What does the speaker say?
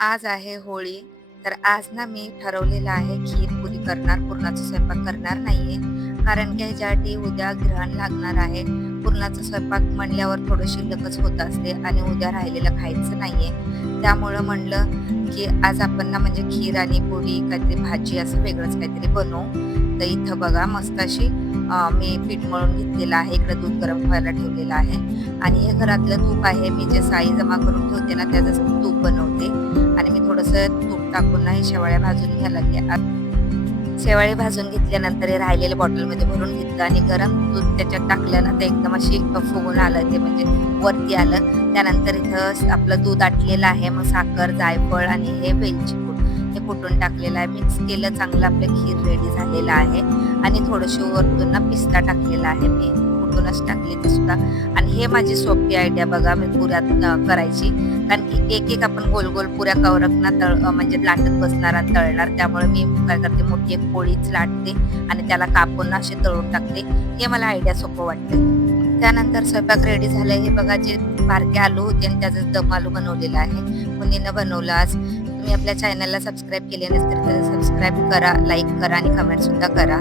आज आहे होळी, तर आज ना मी ठरवलेलं आहे खीर पुरी करणार, पुरणाचा स्वयंपाक करणार नाहीये. कारण की ह्याच्यासाठी उद्या ग्रहण लागणार आहे. पुरणाचा स्वयंपाक म्हणल्यावर थोडं शिल्लकच होत असते आणि उद्या राहिलेलं खायचं नाहीये. त्यामुळं म्हणलं, की आज आपण ना म्हणजे खीर आणि पुरी, काहीतरी भाजी असं वेगळंच काहीतरी बनवू. तर इथं बघा मस्त अशी मी पीठ मळून घेतलेलं आहे. इकडं दूध गरम व्हायला ठेवलेलं आहे आणि हे घरातलं तूप आहे. मी जे साळी जमा करून ठेवते ना, त्याचंच तूप बनवते. आणि मी थोडंसं तूप टाकून ना, हे शेवाळ्या भाजून घ्यायला लागले. शेवाळे भाजून घेतल्यानंतर हे राहिलेलं बॉटलमध्ये भरून घेतलं आणि गरम दूध त्याच्यात टाकलं ना, ते एकदम अशी फुगून आलं ते म्हणजे वरती आलं. त्यानंतर इथं आपलं दूध आटलेलं आहे. मग साखर, जायफळ आणि हे वेलची पूड हे कुटून टाकलेलं आहे. मिक्स केलं चांगलं, आपलं खीर रेडी झालेलं आहे. आणि थोडंशी वरतून ना पिस्ता टाकलेला आहे मी. कुटूनच टाकली ती सुद्धा. आणि हे माझी सोपी आयडिया बघा मी पुऱ्यात करायची. कारण की एक-एक आपण गोल-गोल पुऱ्या कवरकना म्हणजे लाटत बसणार आणि तळणार. त्यामुळे मी काय करते, मोठी एक पोळीच लाटते आणि त्याला कापून असे तळून टाकते. हे मला आयडिया सोपं वाटतं. त्यानंतर स्वयंपाक रेडी झालाय. हे बघा, जे बारके आलू होते आणि त्याचं दम आलू बनवलेला आहे. मुलीनं बनवलं आज. तुम्ही आपल्या चॅनलला सबस्क्राईब केले नसतील तर सबस्क्राईब करा, लाईक करा आणि कमेंट सुद्धा करा.